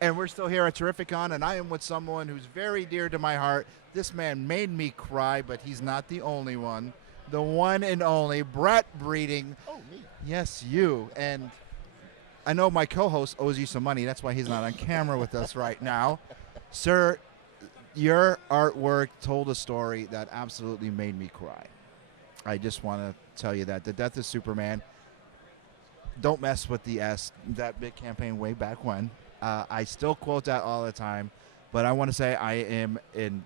And we're still here at Terrificon, and I am with someone who's very dear to my heart. This man made me cry, but he's not the only one. The one and only Brett Breeding. Oh, me. Yes, you. And I know my co-host owes you some money. That's why he's not on camera with us right now. Sir, your artwork told a story that absolutely made me cry. I just want to tell you that. The Death of Superman. Don't mess with the S. That big campaign way back when. I still quote that all the time. But I want to say I am an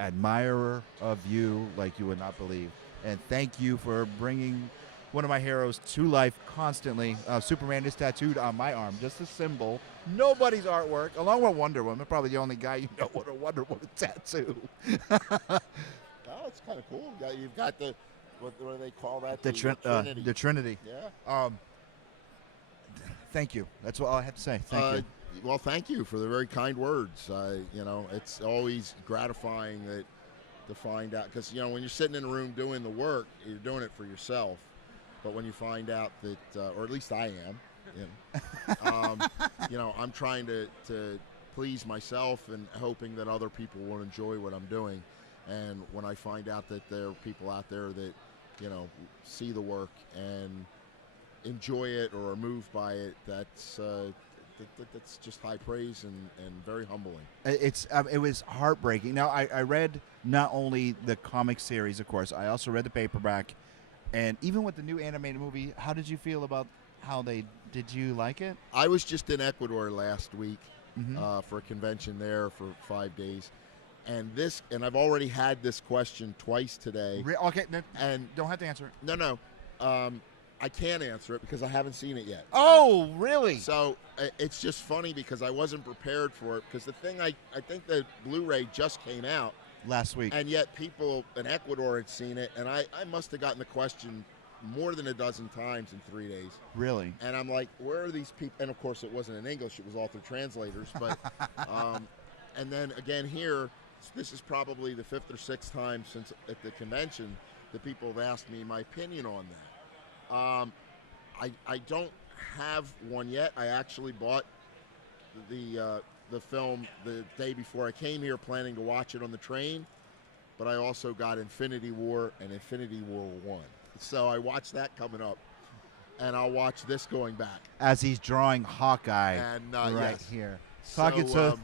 admirer of you like you would not believe. And thank you for bringing one of my heroes to life constantly. Superman is tattooed on my arm. Just a symbol. Nobody's artwork. Along with Wonder Woman. Probably the only guy you know with a Wonder Woman tattoo. Oh, it's kind of cool. You've got the, what do they call that? The Trinity. The Trinity. Yeah. Thank you. That's what I have to say. Thank you. Well, thank you for the very kind words. You know, it's always gratifying to find out, because, you know, when you're sitting in a room doing the work, you're doing it for yourself. But when you find out that, or at least I am, you know, I'm trying to please myself and hoping that other people will enjoy what I'm doing. And when I find out that there are people out there that, you know, see the work and enjoy it or are moved by it, that's just high praise and very humbling. It was heartbreaking. Now, I read not only the comic series, of course, I also read the paperback. And even with the new animated movie, how did you feel about how did you like it? I was just in Ecuador last week for a convention there for 5 days. And I've already had this question twice today. Okay, and don't have to answer it. No. I can't answer it because I haven't seen it yet. Oh, really? So it's just funny because I wasn't prepared for it, because the thing, I think the Blu-ray just came out last week, and yet people in Ecuador had seen it, and I must have gotten the question more than a dozen times in 3 days. Really? And I'm like, where are these people? And of course it wasn't in English, it was all through translators. But and then again here, this is probably the 5th or 6th time since at the convention that people have asked me my opinion on that. I don't have one yet. I actually bought the film the day before I came here, planning to watch it on the train, but I also got Infinity War and Infinity War 1. So I watched that coming up, and I'll watch this going back. As he's drawing Hawkeye and, right yes. here. So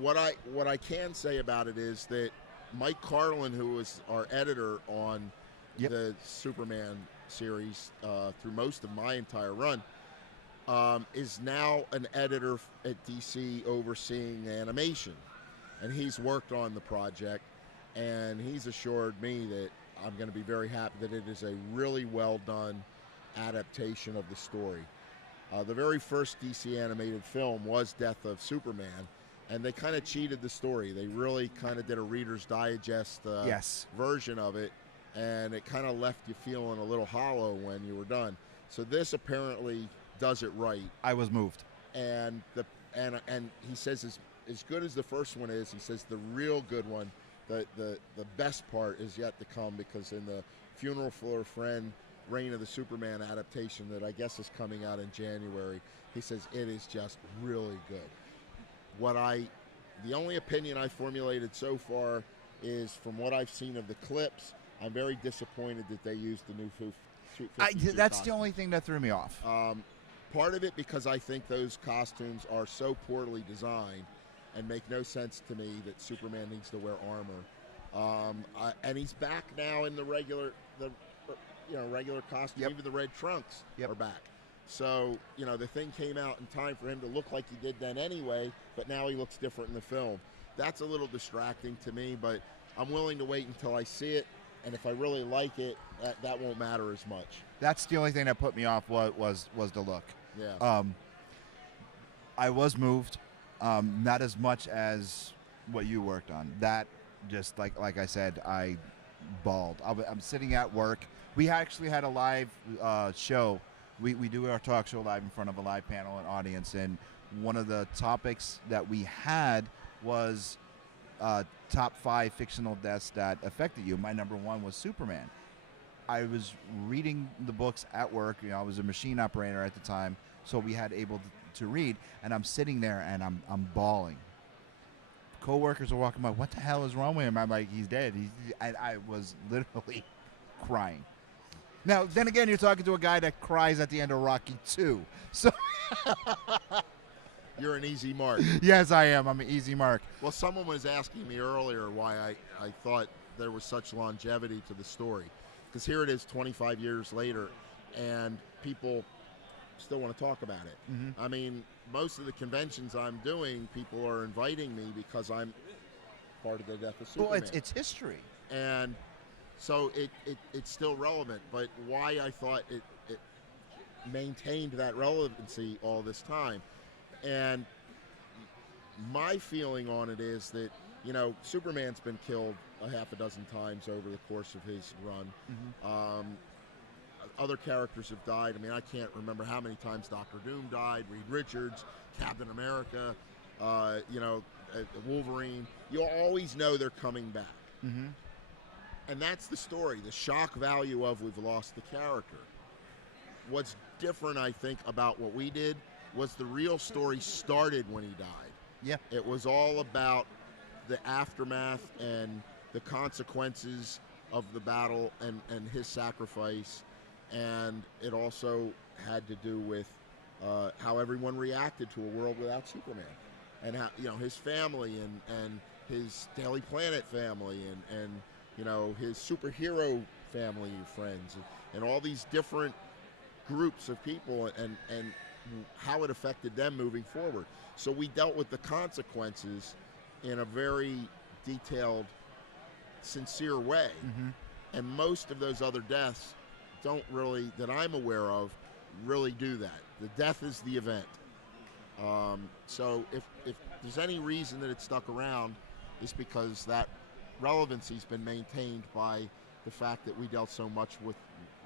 what I can say about it is that Mike Carlin, who was our editor on the Superman series through most of my entire run, is now an editor at DC overseeing animation. And he's worked on the project, and he's assured me that I'm going to be very happy that it is a really well done adaptation of the story. The very first DC animated film was Death of Superman, and they kind of cheated the story. They really kind of did a Reader's Digest version of it, and it kind of left you feeling a little hollow when you were done. So this apparently does it right. I was moved. And he says as good as the first one is, he says the real good one, the best part is yet to come, because in the Funeral for a Friend Reign of the Superman adaptation that I guess is coming out in January, he says it is just really good. The only opinion I formulated so far is, from what I've seen of the clips, I'm very disappointed that they used the new 52 that's costume. the only thing that threw me off. Part of it because I think those costumes are so poorly designed and make no sense to me that Superman needs to wear armor. And he's back now in the regular costume. Even the red trunks are back. So, the thing came out in time for him to look like he did then anyway, but now he looks different in the film. That's a little distracting to me, but I'm willing to wait until I see it, and if I really like it, that won't matter as much. That's the only thing that put me off was the look. Yeah. I was moved, not as much as what you worked on. That, just like I said, I bawled. I'm sitting at work. We actually had a live show. We do our talk show live in front of a live panel and audience, and one of the topics that we had was top 5 fictional deaths that affected you. My number 1 was Superman. I was reading the books at work. I was a machine operator at the time, so we had able to read, and I'm sitting there and I'm bawling. Coworkers are walking by. What the hell is wrong with him? I'm like, he's dead. I was literally crying. Now, then again, you're talking to a guy that cries at the end of Rocky 2. So You're an easy mark. yes, I am. I'm an easy mark. Well, someone was asking me earlier why I thought there was such longevity to the story. Because here it is 25 years later, and people still want to talk about it. Mm-hmm. I mean, most of the conventions I'm doing, people are inviting me because I'm part of the death of Superman. Well, it's history. And so it's still relevant. But why I thought it maintained that relevancy all this time. And my feeling on it is that, you know, Superman's been killed a half a dozen times over the course of his run. Mm-hmm. Other characters have died. I mean, I can't remember how many times Dr. Doom died, Reed Richards, Captain America, Wolverine. You'll always know they're coming back. Mm-hmm. And that's the story, the shock value of we've lost the character. What's different, I think, about what we did was the real story started when he died. Yeah. It was all about the aftermath and the consequences of the battle and his sacrifice. And it also had to do with how everyone reacted to a world without Superman, and how, you know, his family and his Daily Planet family and you know, his superhero family friends and all these different groups of people and how it affected them moving forward. So we dealt with the consequences in a very detailed, sincere way. Mm-hmm. And most of those other deaths don't really, that I'm aware of, really do that. The death is the event. So if there's any reason that it stuck around, it's because that relevancy's been maintained by the fact that we dealt so much with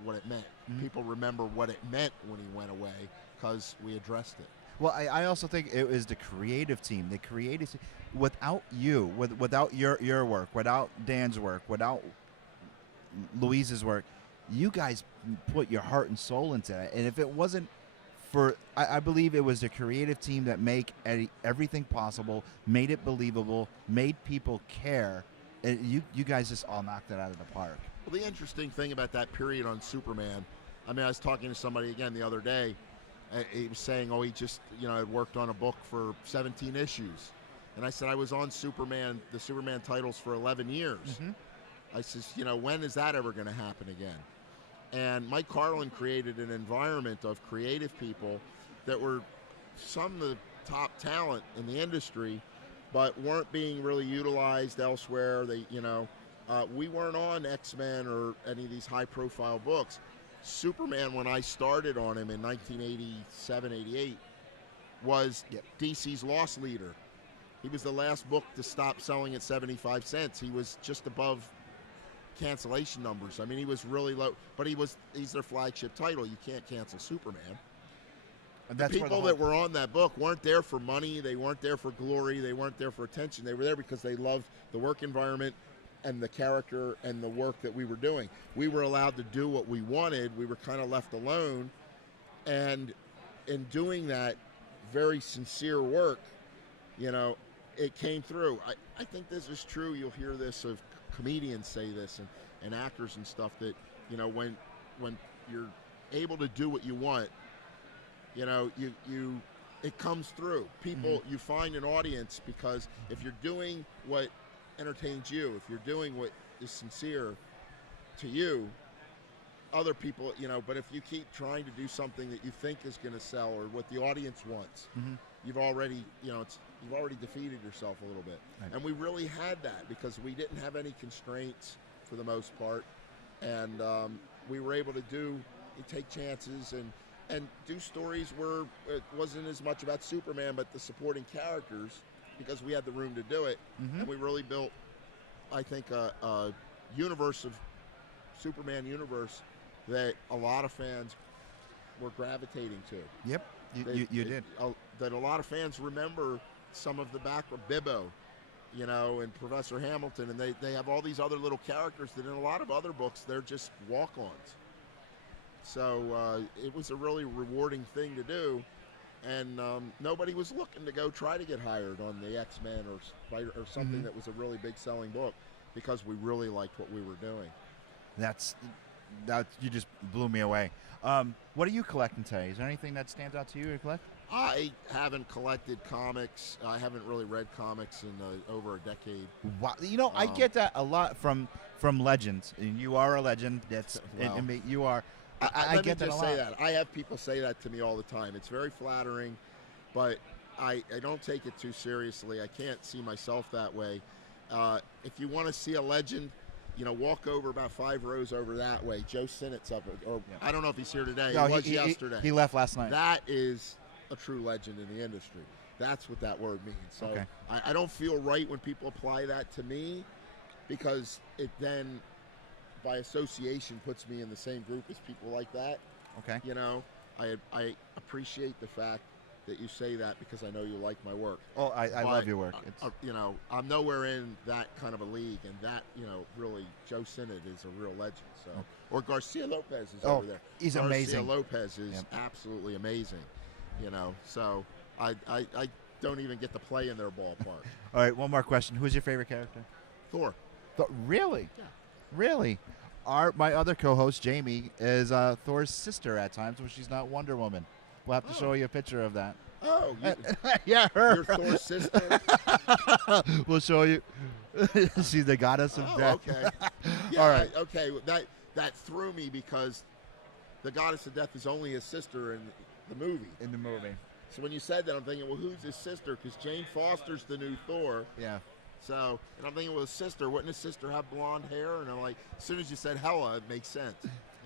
what it meant. Mm-hmm. People remember what it meant when he went away because we addressed it. Well, I also think it was the creative team. The creative team. Without you, without your work, without Dan's work, without Louise's work, you guys put your heart and soul into it. And if it wasn't for, I believe it was the creative team that made everything possible, made it believable, made people care. And you guys just all knocked it out of the park. Well, the interesting thing about that period on Superman, I mean, I was talking to somebody again the other day. He was saying, oh, he just, you know, had worked on a book for 17 issues. And I said, I was on Superman, the Superman titles for 11 years. Mm-hmm. I says, you know, when is that ever going to happen again? And Mike Carlin created an environment of creative people that were some of the top talent in the industry, but weren't being really utilized elsewhere. They, you know, we weren't on X-Men or any of these high-profile books. Superman, when I started on him in 1987, 88, was DC's loss leader. He was the last book to stop selling at 75 cents. He was just above cancellation numbers. I mean, he was really low, but he's their flagship title. You can't cancel Superman. And the people that were on that book weren't there for money. They weren't there for glory. They weren't there for attention. They were there because they loved the work environment and the character and the work that we were doing. We were allowed to do what we wanted. We were kind of left alone. And in doing that very sincere work, you know, it came through. I think this is true. You'll hear this of comedians say this and actors and stuff, that, you know, when you're able to do what you want, you know, it comes through. People, mm-hmm. You find an audience, because if you're doing what entertains you, if you're doing what is sincere to you, other people, you know, but if you keep trying to do something that you think is going to sell or what the audience wants, mm-hmm. you've already defeated yourself a little bit. Right. And we really had that because we didn't have any constraints for the most part, and we were able to take chances and do stories where it wasn't as much about Superman but the supporting characters, because we had the room to do it. Mm-hmm. And we really built, I think, a universe of Superman universe that a lot of fans were gravitating to. Yep, you did. That a lot of fans remember some of the background, Bibbo, you know, and Professor Hamilton, and they have all these other little characters that in a lot of other books they're just walk-ons. So it was a really rewarding thing to do, and nobody was looking to go try to get hired on the X-Men or Spider or something that was a really big selling book, because we really liked what we were doing. That you just blew me away. What are you collecting today? Is there anything that stands out to you to collect? I haven't collected comics. I haven't really read comics in over a decade. Wow. You know, I get that a lot from legends. And you are a legend. That's Well, you are. I let get me that a just lot. say that. I have people say that to me all the time. It's very flattering, but I don't take it too seriously. I can't see myself that way. If you want to see a legend, you know, walk over about 5 rows over that way. Joe Sinnott's up, or I don't know if he's here today. No, he was yesterday. He left last night. That is a true legend in the industry. That's what that word means. So Okay. I don't feel right when people apply that to me, because it then, by association, puts me in the same group as people like that. Okay. You know, I appreciate the fact that you say that, because I know you like my work. Oh, I love your work. You know, I'm nowhere in that kind of a league, and that, you know, really, Joe Sinnott is a real legend. So, or Garcia Lopez is over there. He's Garcia amazing. Lopez is absolutely amazing. You know, so I don't even get to play in their ballpark. All right, one more question. Who's your favorite character? Thor. Really? Yeah. Really? My other co-host, Jamie, is Thor's sister at times when she's not Wonder Woman. We'll have to show you a picture of that. Oh, yeah, her. Your Thor's sister? We'll show you. She's the goddess of death. Okay. Yeah, All right. Okay, that threw me, because the goddess of death is only his sister in the movie. In the movie. So when you said that, I'm thinking, well, who's his sister? Because Jane Foster's the new Thor. Yeah. So, and I'm thinking, well, his sister, wouldn't his sister have blonde hair? And I'm like, as soon as you said Hela, it makes sense.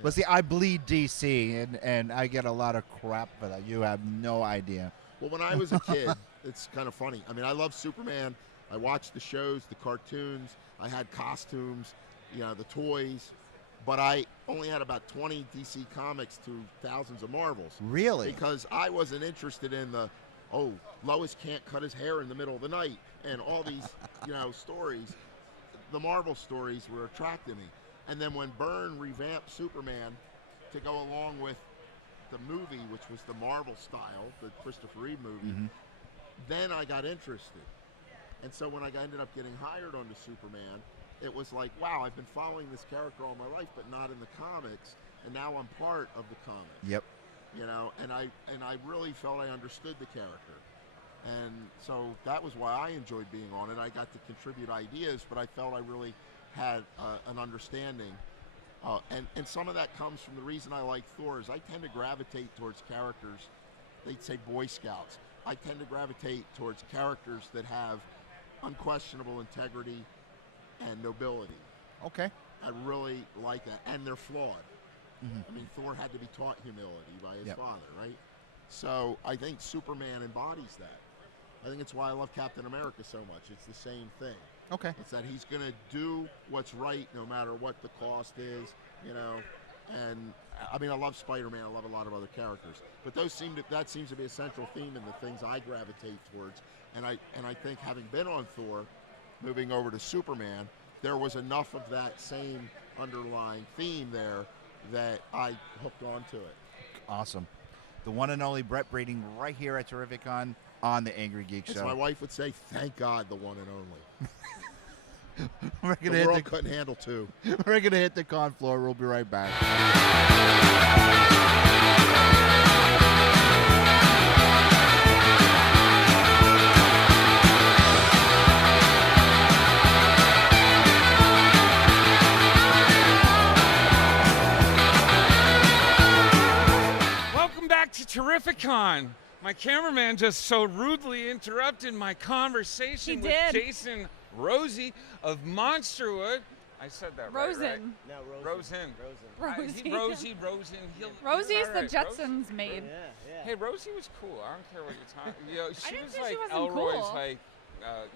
But see, I bleed DC, and I get a lot of crap for that. You have no idea. Well, when I was a kid, it's kind of funny. I mean, I love Superman. I watched the shows, the cartoons. I had costumes, you know, the toys. But I only had about 20 DC comics to thousands of Marvels. Really? Because I wasn't interested in the, Lois can't cut his hair in the middle of the night, and all these, you know, stories. The Marvel stories were attracting me. And then when Byrne revamped Superman to go along with the movie, which was the Marvel style, the Christopher Reeve movie, then I got interested. And so when I ended up getting hired onto Superman, it was like, wow, I've been following this character all my life, but not in the comics, and now I'm part of the comics. Yep. You know, and I really felt I understood the character. And so that was why I enjoyed being on it. I got to contribute ideas, but I felt I really had an understanding. And some of that comes from the reason I like Thor is I tend to gravitate towards characters, they'd say Boy Scouts. I tend to gravitate towards characters that have unquestionable integrity and nobility. Okay. I really like that. And they're flawed. I mean, Thor had to be taught humility by his father, right? So I think Superman embodies that. I think it's why I love Captain America so much. It's the same thing. Okay. It's that he's going to do what's right no matter what the cost is, you know. And I mean, I love Spider-Man. I love a lot of other characters, but that seems to be a central theme in the things I gravitate towards. And I think having been on Thor, moving over to Superman, there was enough of that same underlying theme there that I hooked onto it. Awesome. The one and only Brett Breeding right here at TERRIFICON on the Angry Geek As Show. my wife would say, thank God, the one and only. We're The gonna world couldn't handle two. We're gonna hit the con floor. We'll be right back. Welcome back to TERRIFICON. My cameraman just so rudely interrupted my conversation with Jason Rosie of Monsterwood. I said that Rosen. right? No, Rosen. Rosie. Rosie. Rosie's the Right, Jetsons maid. Rosie? Hey, Rosie was cool. I don't care what you're talking. You know, she didn't was say like she wasn't Elroy's, cool. like,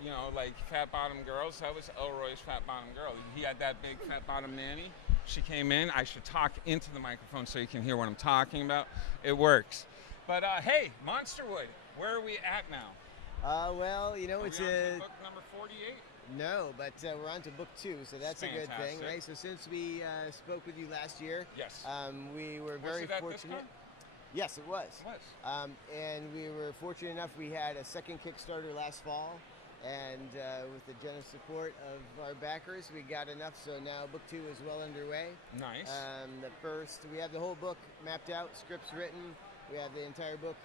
you know, like fat bottom girl. So I was Elroy's fat bottom girl. He had that big fat bottom nanny. She came in. I should talk into the microphone so you can hear what I'm talking about. It works. But hey, Monsterwood, where are we at now? Well, you know, Are it's we on to a book number 48. no, but we're on to book 2, so that's a good thing, Fantastic. right? So since we spoke with you last year, Yes. we were Was very it at fortunate. Yes, it was. It was. And we were fortunate enough, we had a second Kickstarter last fall. And with the generous support of our backers, we got enough. So now book 2 is well underway. Nice. We have the whole book mapped out, scripts written. We have the entire book,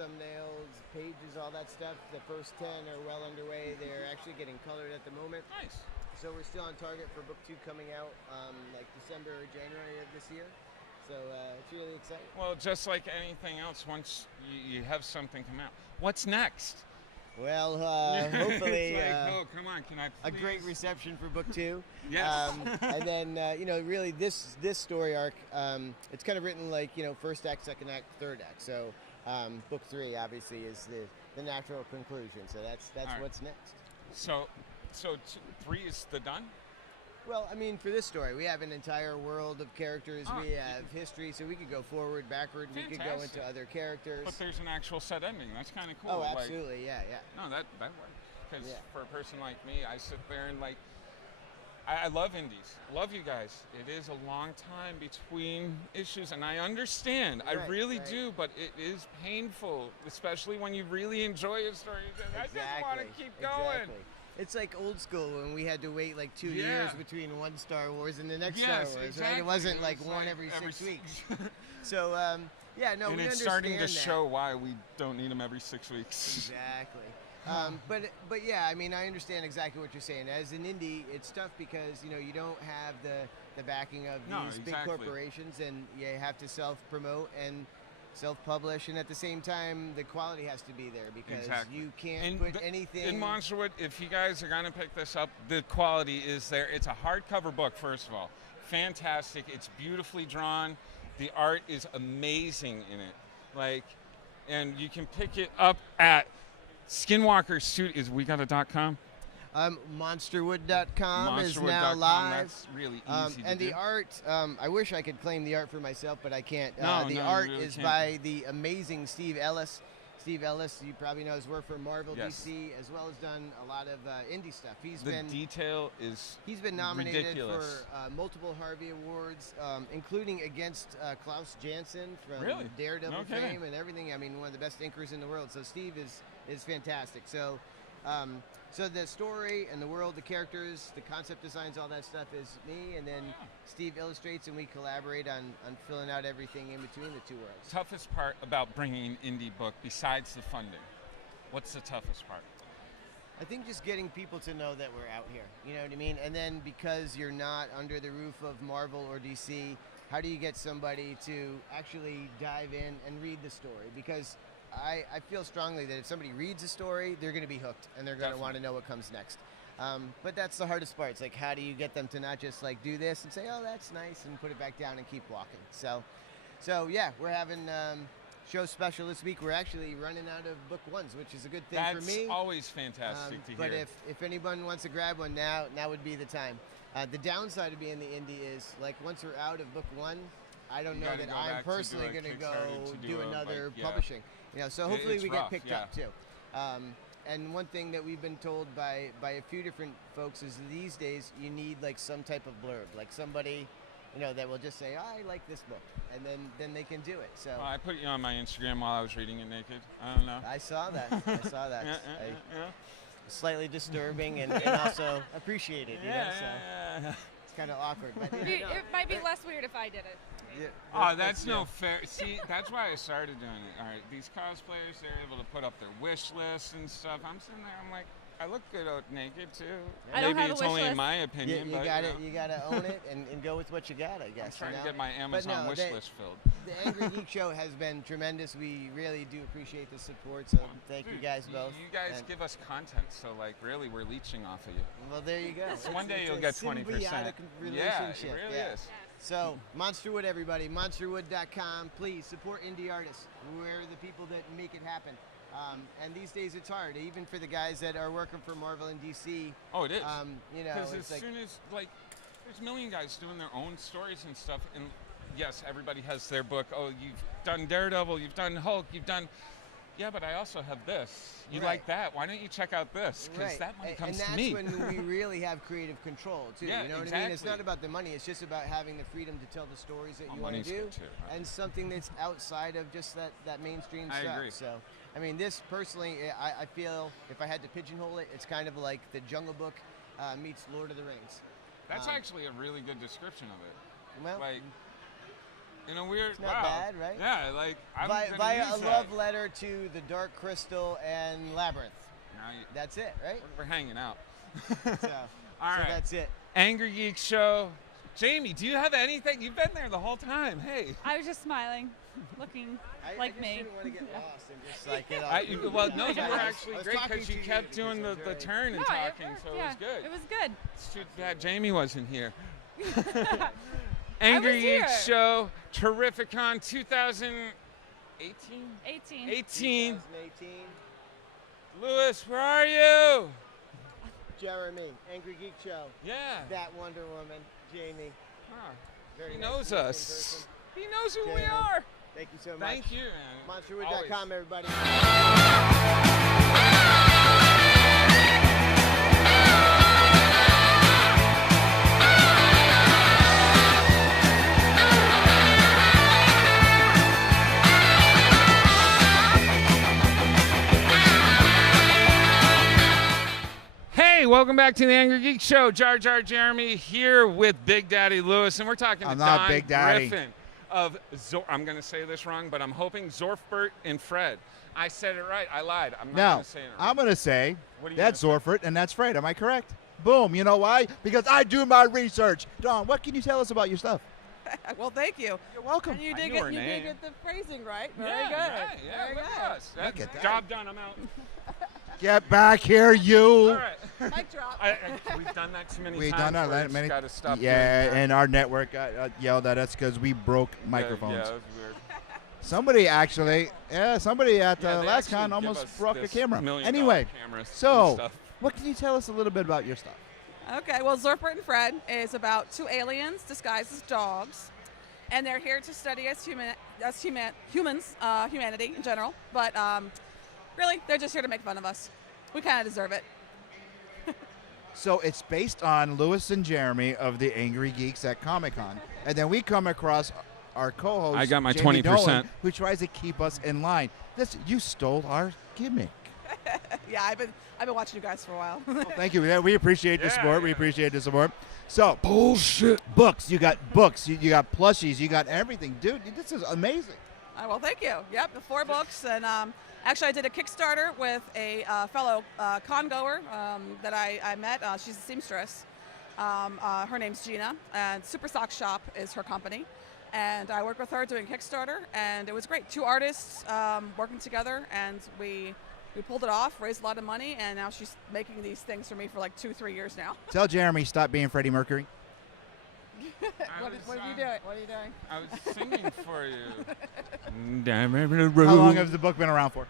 thumbnails, pages, all that stuff. The first 10 are well underway. They're actually getting colored at the moment. Nice. So we're still on target for book 2 coming out like December or January of this year. So it's really exciting. Well, just like anything else, once you have something come out, what's next? Well, hopefully, It's like, oh, come on, can I a please? great reception for book 2. Yes. And then, really this story arc, it's kind of written like, first act, second act, third act. So book 3 obviously is the natural conclusion. So that's right. what's next. So 3 is the done? Well, I mean, for this story, we have an entire world of characters. We have history, so we could go forward, backward. We could go into other characters. But there's an actual set ending. That's kind of cool. Oh, absolutely, yeah. No, that works. Because for a person like me, I sit there and I love indies. Love you guys. It is a long time between issues, and I understand. I really do, but it is painful, especially when you really enjoy a story. I just want to keep going. Exactly. It's like old school when we had to wait like 2 years between one Star Wars and the next Star Wars, exactly. right? It wasn't like one every 6 weeks. So, and we understand it's starting to that. show why we don't need them every 6 weeks. Exactly. But yeah, I mean, I understand exactly what you're saying. As an indie, it's tough because, you don't have the backing of these big corporations, and you have to self-promote and self-publish, and at the same time the quality has to be there because you can't put anything in Monsterwood. If you guys are gonna pick this up, the quality is there. It's a hardcover book, first of all. Fantastic. It's beautifully drawn. The art is amazing in it. And you can pick it up at Skinwalker Studios. We got a .com? Monsterwood.com is now live. That's really easy to and do. the art, I wish I could claim the art for myself, but I can't. The art really is can't. by the amazing Steve Ellis. Steve Ellis, you probably know his work for Marvel, DC, as well as done a lot of indie stuff. He's been nominated ridiculous. for multiple Harvey Awards, including against Klaus Janson from Daredevil fame and everything. I mean, one of the best inkers in the world. So Steve is fantastic. So the story and the world, the characters, the concept designs, all that stuff is me, and then Steve illustrates, and we collaborate on filling out everything in between the two worlds. Toughest part about bringing an indie book, besides the funding, what's the toughest part? I think just getting people to know that we're out here, you know what I mean? And then because you're not under the roof of Marvel or DC, how do you get somebody to actually dive in and read the story? Because I feel strongly that if somebody reads a story, they're going to be hooked, and they're going to want to know what comes next. But that's the hardest part. It's like, how do you get them to not just do this and say, oh, that's nice, and put it back down and keep walking? So yeah, we're having show special this week. We're actually running out of book 1s, which is a good thing for me. That's always fantastic to hear. But if anyone wants to grab one now would be the time. The downside of being the indie is, once we're out of book 1, I don't know that I'm personally going to go do another publishing. So hopefully we get picked up too. And one thing that we've been told by a few different folks is these days you need some type of blurb, somebody that will just say, I like this book, and then they can do it. So I put you on my Instagram while I was reading it naked. I don't know. I saw that. Slightly disturbing and also appreciated. It's kind of awkward. But, it might be less weird if I did it. Yeah, that's no fair. See, that's why I started doing it. All right, these cosplayers, they're able to put up their wish lists and stuff. I'm sitting there, I'm like, I look good out naked too. I don't Maybe have a it's wish only list. in my opinion. You got to own it and go with what you got, I guess. I'm trying to get my Amazon wish list filled. The Angry Geek Show has been tremendous. We really do appreciate the support, so thank you guys both. You guys give us content, so really we're leeching off of you. Well, there you go. So one day you'll get 20%. Relationship. Yeah, it really is. So, Monsterwood, everybody, monsterwood.com. Please support indie artists. We're the people that make it happen. And these days it's hard, even for the guys that are working for Marvel and DC. Oh, it is. Because as soon as there's a million guys doing their own stories and stuff, and yes, everybody has their book. Oh, you've done Daredevil, you've done Hulk, you've done yeah, but I also have this. You Right. like that? Why don't you check out this? Because Right. that money comes and to me. that's when we really have creative control too. Yeah, you know what I mean? It's exactly. not about the money. It's just about having the freedom to tell the stories that you want to money's do, good, too. and something that's outside of just that mainstream I stuff. agree. So, I mean, this personally, I feel if I had to pigeonhole it, it's kind of like the Jungle Book meets Lord of the Rings. That's actually a really good description of it. Well, Like, in a weird, it's not wow. bad, right? Yeah, like I'm via gonna use a that. love letter to the Dark Crystal and Labyrinth. Now That's it, right? we're hanging out. So, All right. that's it. Angry Geek Show. Jamie, do you have anything? You've been there the whole time. Hey. I was just smiling, looking I like just me. didn't want to get lost and just like get Well, no, you I were was actually great talking because you to kept because doing I was the very- turn and No, talking, worked, so yeah. it was good. It was good. It's too bad Jamie wasn't here. I Angry was Geek here. Show, Terrificon 2018? 18. 18. 2018. Lewis, where are you? Jeremy, Angry Geek Show. Yeah. That Wonder Woman, Jamie. Huh. Very He nice knows to meet you in us. person. He knows who we Jeremy. are. Thank you so much. Thank you, man. MonsterWood.com, everybody. Hey, welcome back to the Angry Geek Show. Jar Jar Jeremy here with Big Daddy Lewis, and we're talking I'm to not Don Big Daddy. Griffin of I'm going to say this wrong, but I'm hoping Zorfbert and Fred. I said it right. I lied. I'm not Now, going to say it right. I'm going to say What are you that's gonna Zorfert and that's Fred. Am I correct? Boom. You know why? Because I do my research. Don, what can you tell us about your stuff? Well, thank you. You're welcome. And you I did knew her get you name. did get the phrasing right. Very yeah, good. Right, yeah, Very look good. at us. Look That's at that. job done. I'm out. Get back here, you. All right. Mic drop. We've done that too many We've times. done that where it's many. gotta stop Yeah, doing that. and our network got yelled at us because we broke microphones. Yeah, that was weird. Somebody actually, somebody at Yeah, they last actually con give almost us broke a this camera. $1,000,000 Anyway, cameras and so stuff. what can you tell us a little bit about your stuff? Okay, well, Zorfbert and Fred is about two aliens disguised as dogs, and they're here to study as humans, humanity in general. But really, they're just here to make fun of us. We kind of deserve it. So it's based on Lewis and Jeremy of the Angry Geeks at Comic-Con. And then we come across our co-host, I got my Jamie 20%. Dolan, who tries to keep us in line. You stole our gimmick. Yeah, I've been watching you guys for a while. Thank you. Yeah, we appreciate the Yeah, support. We yeah. appreciate the support. So, bullshit. Books. You got books. You got plushies. You got everything. Dude, this is amazing. Well, thank you. Yep, the 4 books, and actually I did a Kickstarter with a fellow con-goer that I met. She's a seamstress. Her name's Gina, and Super Sock Shop is her company. And I worked with her doing Kickstarter, and it was great. 2 artists working together, and we pulled it off, raised a lot of money, and now she's making these things for me for like 2-3 years now. Tell Jeremy stop being Freddie Mercury. What are you doing? What are you doing? I was singing for you. How long has the book been around for?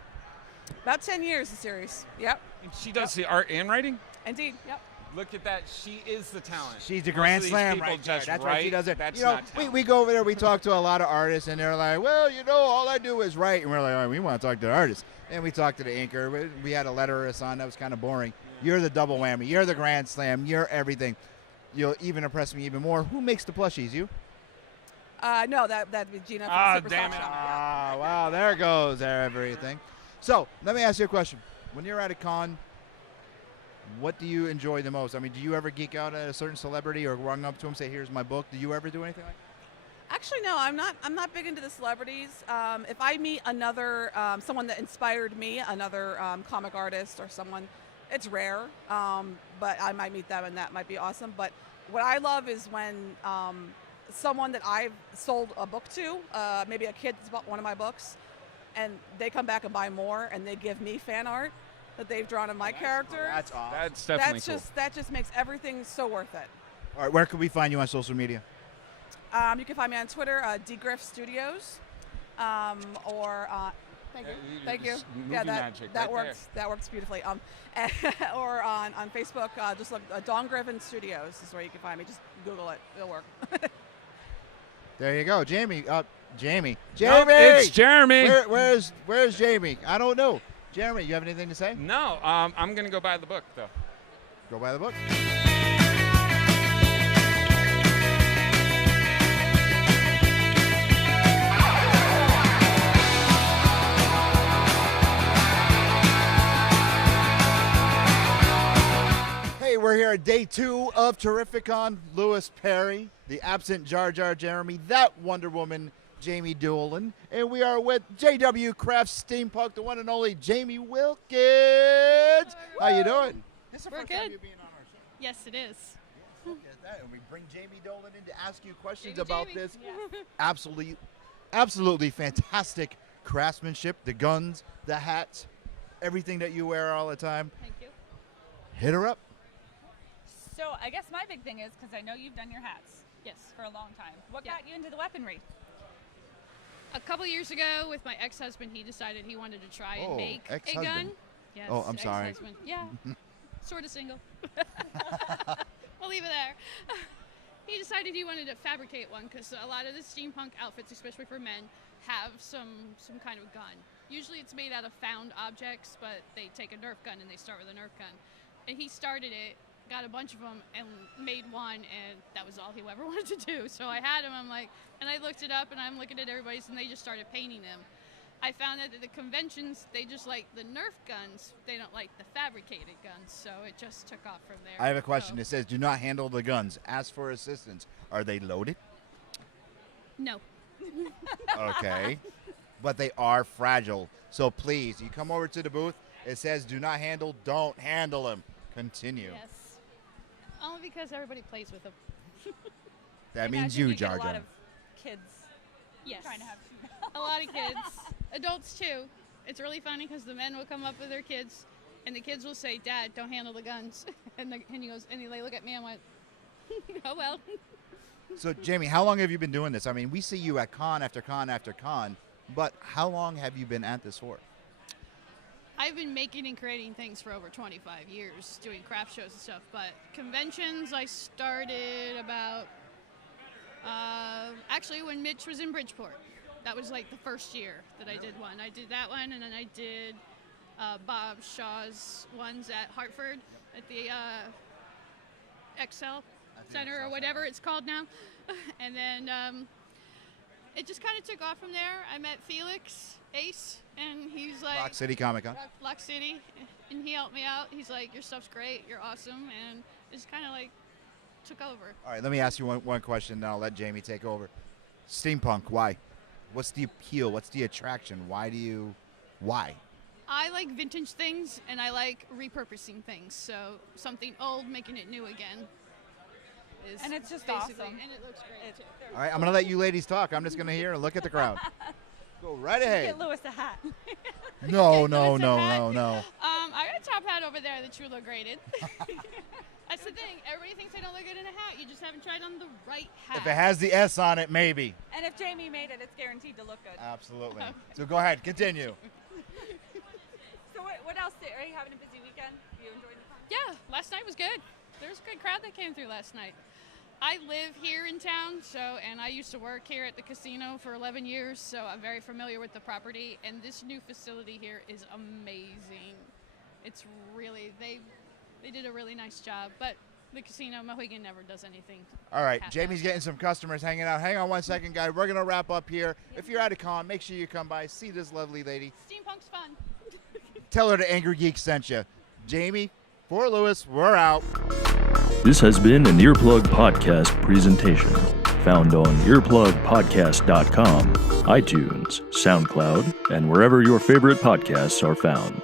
About 10 years, the series. Yep, She does the art and writing? indeed. Yep. Look at that. She is the talent. She's the Most Grand of these Slam people right there. just That's why she write. does it. That's You know, not talent. we go over there, we talk to a lot of artists, and they're like, well, all I do is write. And we're like, all right, we want to talk to the artists. And we talked to the inker. We had a letter us on. That was kind of boring. You're the double whammy. You're the Grand Slam. You're everything. You'll even impress me even more. Who makes the plushies? You? No, that'd be Gina from Ah, Super damn Sock it. Shop. Ah, wow, there goes everything. So let me ask you a question. When you're at a con, what do you enjoy the most? I mean, do you ever geek out at a certain celebrity or run up to him and say, here's my book? Do you ever do anything like that? Actually, no, I'm not big into the celebrities. If I meet another someone that inspired me, another comic artist or someone, it's rare. But I might meet them, and that might be awesome. But what I love is when someone that I've sold a book to, maybe a kid's bought one of my books, and they come back and buy more, and they give me fan art that they've drawn of my character. That's awesome. That's definitely cool. That just makes everything so worth it. All right, where can we find you on social media? You can find me on Twitter, DGriff Studios, or thank you, Yeah, thank you. just movie Yeah, magic that right works. That works beautifully. Or on Facebook, just look Don Griffin Studios is where you can find me. Just Google it; it'll work. There you go, Jamie. Jamie. Nope, it's Jeremy. Where's Jamie? I don't know. Jeremy, you have anything to say? No, I'm going to go buy the book, though. Go buy the book. Hey, we're here at day 2 of Terrificon. Lewis Perry, the absent Jar Jar Jeremy, that Wonder Woman Jamie Doolin, and we are with JW Crafts Steampunk, the one and only Jamie Wilkins. How you doing? This is the We're first time good. you being on our show. Yes, it is. Yes, look at that. And we bring Jamie Dolan in to ask you questions Jamie, about Jamie. this absolutely fantastic craftsmanship, the guns, the hats, everything that you wear all the time. Thank you. Hit her up. So I guess my big thing is, because I know you've done your hats Yes. for a long time. What Yeah. got you into the weaponry? A couple years ago, with my ex-husband, he decided he wanted to try and Oh, make a ex-husband. gun. Yes, Oh, I'm sorry. ex-husband. Yeah, sort of single. We'll leave it there. He decided he wanted to fabricate one because a lot of the steampunk outfits, especially for men, have some kind of gun. Usually it's made out of found objects, but they take a Nerf gun and they start with a Nerf gun. And he started it, got a bunch of them, and made one, and that was all he ever wanted to do. So I had him, I'm like, and I looked it up, and I'm looking at everybody's, and they just started painting them. I found out that the conventions, they just like the Nerf guns, they don't like the fabricated guns, so it just took off from there. I have a question. So- It says, do not handle the guns. Ask for assistance. Are they loaded? No. Okay. But they are fragile. So please, you come over to the booth. It says, do not handle. Don't handle them. Continue. Yes. Only because everybody plays with them. That I means imagine you, get Jar a lot Jar. of kids Yes. trying to have A lot of kids. Adults too. It's really funny because the men will come up with their kids, and the kids will say, "Dad, don't handle the guns," and he goes, and they look at me and went, "Oh well." So, Jamie, how long have you been doing this? I mean, we see you at con after con after con, but how long have you been at this for? I've been making and creating things for over 25 years, doing craft shows and stuff. But conventions, I started about actually when Mitch was in Bridgeport. That was like the first year that I did one. I did that one, and then I did Bob Shaw's ones at Hartford at the Excel Center or whatever it's called now. And then it just kind of took off from there. I met Felix Ace, and he's like Rock City Comic Con. Lock City, and he helped me out. He's like, your stuff's great, you're awesome, and it's kind of like took over. All right, let me ask you one question, then I'll let Jamie take over. Steampunk, why? What's the appeal? What's the attraction? Why? I like vintage things, and I like repurposing things. So something old, making it new again. And it's just basically, awesome. and it looks great too. All right, I'm going to let you ladies talk. I'm just going to hear and look at the crowd. Go right ahead. Get Lewis a hat. No. I got a top hat over there that you look great in. That's the thing. Everybody thinks they don't look good in a hat. You just haven't tried on the right hat. If it has the S on it, maybe. And if Jamie made it, it's guaranteed to look good. Absolutely. So go ahead, continue. So what else? Are you having a busy weekend? Are you enjoying the con? Yeah, last night was good. There was a good crowd that came through last night. I live here in town, and I used to work here at the casino for 11 years, so I'm very familiar with the property, and this new facility here is amazing. It's really, they did a really nice job, but the casino, Mohegan never does anything. All right, half-assed. Jamie's getting some customers hanging out. Hang on one second, guys. We're going to wrap up here. If you're at a con, make sure you come by, see this lovely lady. Steampunk's fun. Tell her the Angry Geek sent you. Jamie, for Lewis, we're out. This has been an Earplug Podcast presentation, found on earplugpodcast.com, iTunes, SoundCloud, and wherever your favorite podcasts are found.